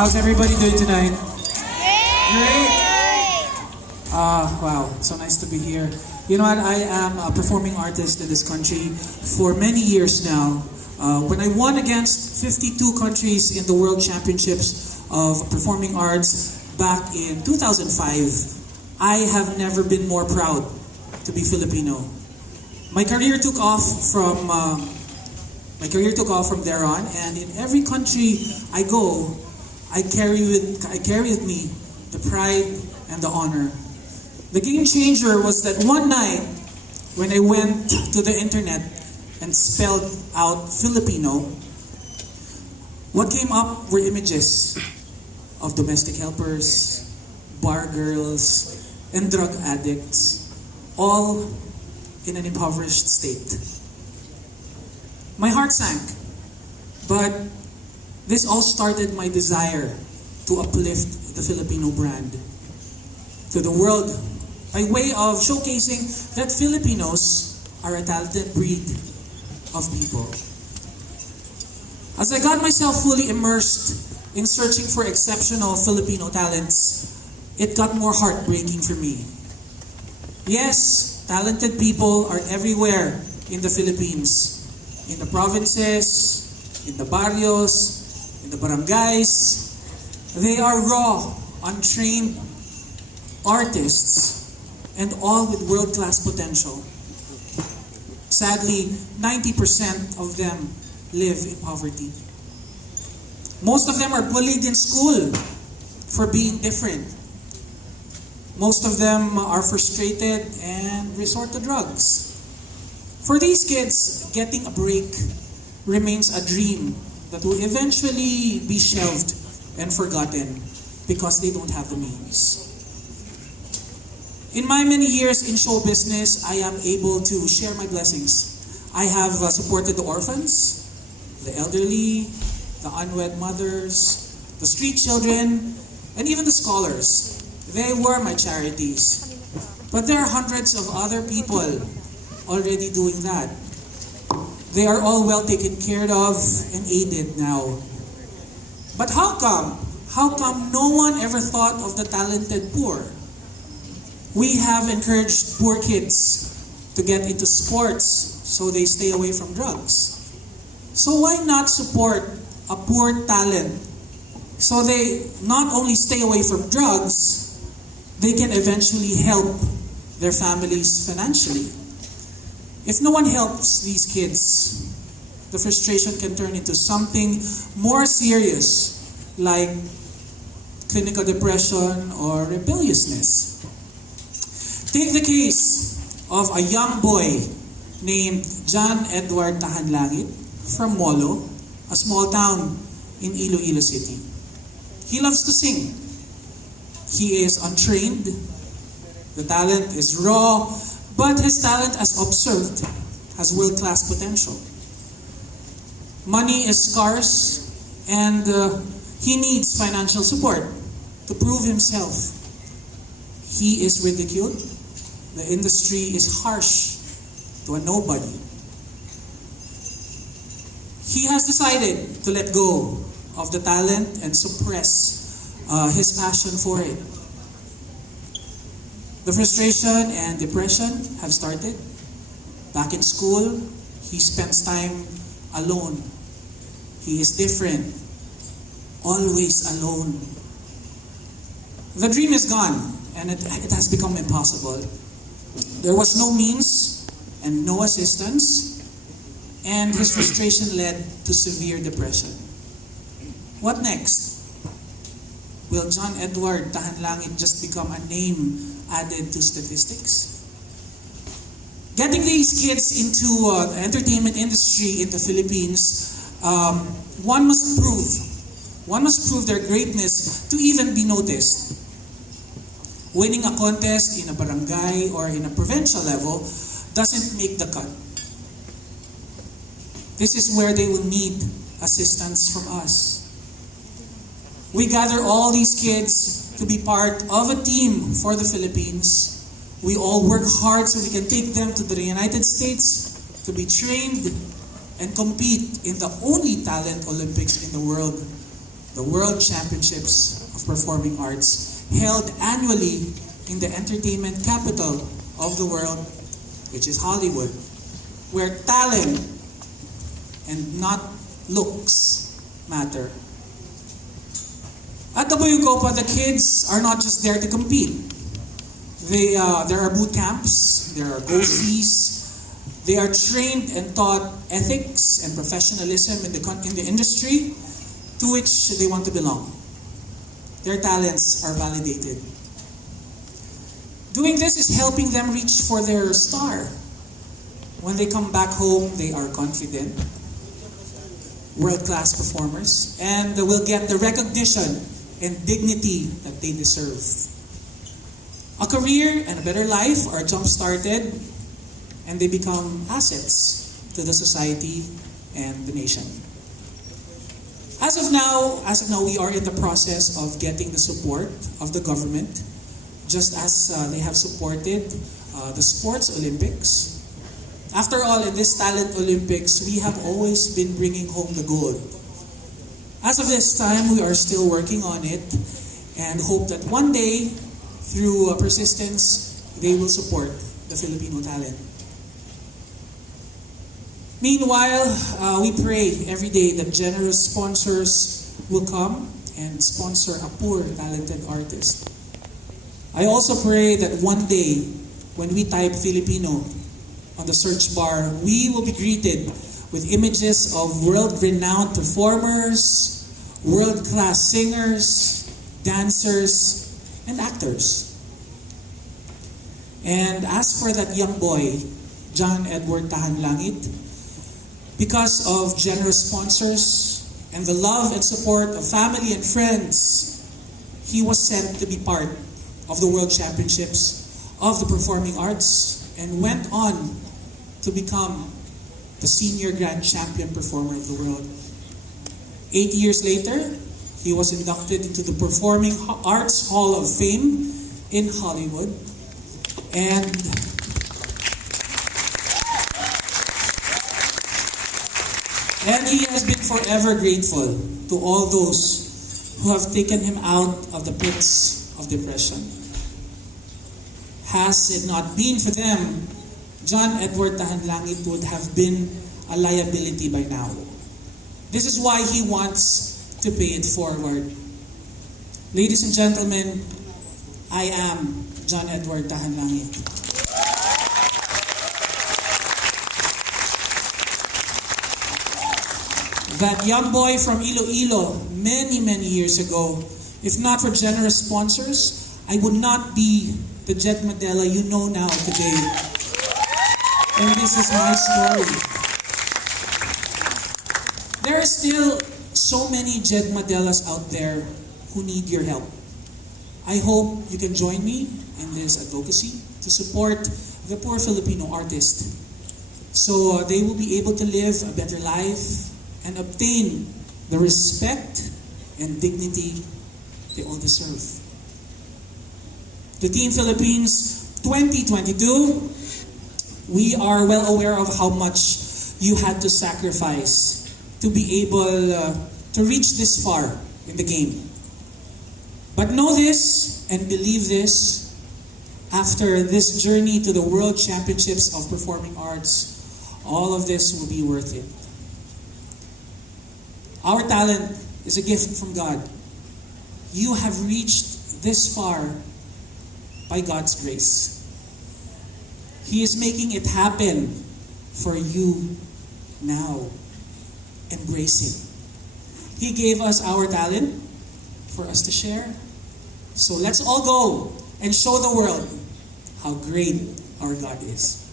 How's everybody doing tonight? Great! Wow, so nice to be here. You know what, I am a performing artist in this country for many years now. When I won against 52 countries in the World Championships of Performing Arts back in 2005, I have never been more proud to be Filipino. My career took off from there on, and in every country I go, I carry with me the pride and the honor. The game changer was that one night when I went to the internet and spelled out Filipino, what came up were images of domestic helpers, bar girls, and drug addicts, all in an impoverished state. My heart sank, but this all started my desire to uplift the Filipino brand to the world by way of showcasing that Filipinos are a talented breed of people. As I got myself fully immersed in searching for exceptional Filipino talents, it got more heartbreaking for me. Yes, talented people are everywhere in the Philippines. In the provinces, in the barrios, in the barangays. They are raw, untrained artists, and all with world-class potential. Sadly, 90% of them live in poverty. Most of them are bullied in school for being different. Most of them are frustrated and resort to drugs. For these kids, getting a break remains a dream that will eventually be shelved and forgotten because they don't have the means. In my many years in show business, I am able to share my blessings. I have supported the orphans, the elderly, the unwed mothers, the street children, and even the scholars. They were my charities. But there are hundreds of other people already doing that. They are all well taken care of and aided now. But how come? How come no one ever thought of the talented poor? We have encouraged poor kids to get into sports so they stay away from drugs. So why not support a poor talent so they not only stay away from drugs, they can eventually help their families financially. If no one helps these kids, the frustration can turn into something more serious like clinical depression or rebelliousness. Take the case of a young boy named John Edward Tahanlangit from Molo, a small town in Iloilo City. He loves to sing. He is untrained. The talent is raw, but his talent, as observed, has world-class potential. Money is scarce, and he needs financial support to prove himself. He is ridiculed. The industry is harsh to a nobody. He has decided to let go of the talent and suppress his passion for it. The frustration and depression have started. Back in school, he spends time alone. He is different, always alone. The dream is gone, and it has become impossible. There was no means and no assistance, and his frustration led to severe depression. What next? Will John Edward Tahanlangit just become a name added to statistics? Getting these kids into the entertainment industry in the Philippines, one must prove their greatness to even be noticed. Winning a contest in a barangay or in a provincial level doesn't make the cut. This is where they will need assistance from us. We gather all these kids to be part of a team for the Philippines. We all work hard so we can take them to the United States to be trained and compete in the only talent Olympics in the world. the World Championships of Performing Arts, held annually in the entertainment capital of the world, which is Hollywood, where talent and not looks matter. At WCOPA, the kids are not just there to compete. There are boot camps, there are go fees. They are trained and taught ethics and professionalism in the industry to which they want to belong. Their talents are validated. Doing this is helping them reach for their star. When they come back home, they are confident, world-class performers, and will get the recognition and dignity that they deserve. A career and a better life are jump-started, and they become assets to the society and the nation. As of now, we are in the process of getting the support of the government, just as they have supported the Sports Olympics. After all, in this Talent Olympics, we have always been bringing home the gold. As of this time, we are still working on it and hope that one day, through persistence, they will support the Filipino talent. Meanwhile, we pray every day that generous sponsors will come and sponsor a poor, talented artist. I also pray that one day, when we type Filipino on the search bar, we will be greeted with images of world-renowned performers, world-class singers, dancers, and actors. And as for that young boy, John Edward Tahanlangit, because of generous sponsors and the love and support of family and friends, he was sent to be part of the World Championships of the Performing Arts and went on to become the senior grand champion performer of the world. 8 years later, he was inducted into the Performing Arts Hall of Fame in Hollywood. And he has been forever grateful to all those who have taken him out of the pits of depression. Has it not been for them, John Edward Tahanlangit would have been a liability by now. This is why he wants to pay it forward. Ladies and gentlemen, I am John Edward Tahanlangit. That young boy from Iloilo many years ago, if not for generous sponsors, I would not be the Jed Madela you know now today. And this is my story. There are still so many Jed Madelas out there who need your help. I hope you can join me in this advocacy to support the poor Filipino artist so they will be able to live a better life and obtain the respect and dignity they all deserve. The Team Philippines 2022, we are well aware of how much you had to sacrifice to be able to reach this far in the game. But know this and believe this, after this journey to the World Championships of Performing Arts, all of this will be worth it. Our talent is a gift from God. You have reached this far by God's grace. He is making it happen for you now. Embrace it. He gave us our talent for us to share. So let's all go and show the world how great our God is.